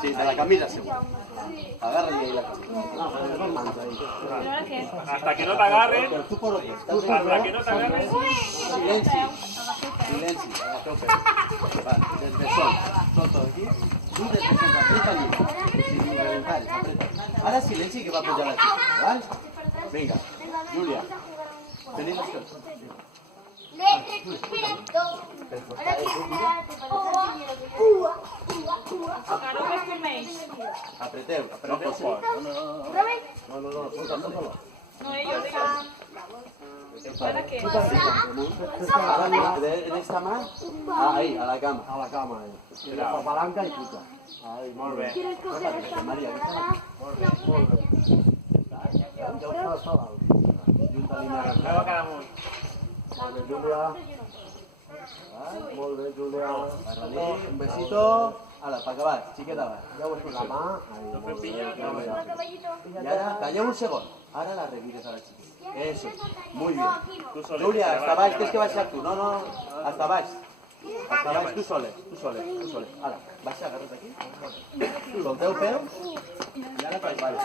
Sí, de la camisa segur. Agarra-li ahí la camisa. Hasta que no t'agarren, Però tu por otro. hasta que no t'agarren... Silenci. Silenci. Agafeu peu. Va, desbessons. Solta aquí. Tu desbessons, apreta-li. Sin reventar, apreta. Ara silenci que va pujar la xica, val? Vinga, Júlia. Tenim les coses. Apreteu, apreteu fort. No, solta-lo. No, ellos. ¿Para qué? En esta mà, ahí, a la cama. A la cama, ahí. I la palanca i puja. Ahí, molt bé. Maria, Ja està dalt. junta-li més. Veu a cada amunt. Molt bé, Júlia. Molt bé, Júlia. Agarra-li, un besito. Ara, per acabar, xiqueta va. Ja ho has La posat. mà, No ahí. fem pinya, no. I ara, calleu un segon. Ara la revires a la xiqueta. Eso, muy bien. Tu solet. Júlia, hasta baix, tens que baixar tu. No, hasta baix. Hasta baix, tu solet. Ara, baixa, agarra't aquí. Solteu peu. I ara baix.